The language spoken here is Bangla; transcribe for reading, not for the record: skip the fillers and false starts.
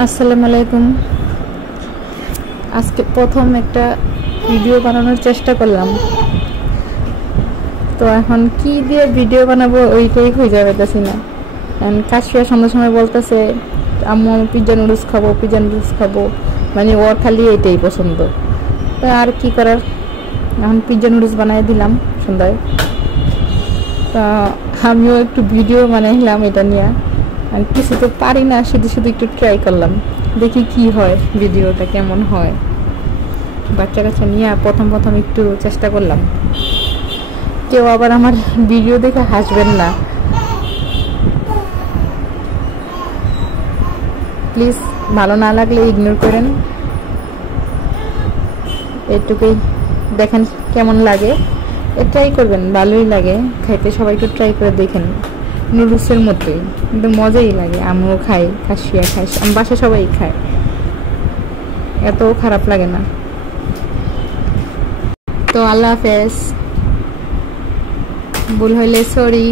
আসসালামু আলাইকুম। আজকে প্রথম একটা ভিডিও বানানোর চেষ্টা করলাম, তো এখন কি দিয়ে ভিডিও বানাবো ওইটাই খুঁজে পেতেছি না। কাশিয়া সন্ধ্যার সময় বলতেছে আম্মু আমি পিৎজা নুডলস খাবো, মানে ওর খালি এইটাই পছন্দ। তো আর কি করার, এখন পিৎজা নুডলস বানাই দিলাম সন্ধ্যায়। তা আমিও একটু ভিডিও বানাইলাম এটা নিয়ে, আর কিছু তো পারি না, শুধু শুধু একটু ট্রাই করলাম, দেখি কি হয়, ভিডিওটা কেমন হয়। বাচ্চা কাচ্চা নিয়ে প্রথম একটু চেষ্টা করলাম। কেউ আবার আমার ভিডিও দেখে হাসবেন না প্লিজ, ভালো না লাগলে ইগনোর করেন। এটুকুই, দেখেন কেমন লাগে, ট্রাই করবেন, ভালোই লাগে খাইতে, সবাই একটু ট্রাই করে দেখেন। নুডলসের মতোই কিন্তু মজাই লাগে। আমিও খাই, কাশিয়া খাই, বাসা সবাই খায়, এত খারাপ লাগে না। তো আল্লাহ হাফেজ, ভুল হইলে সরি।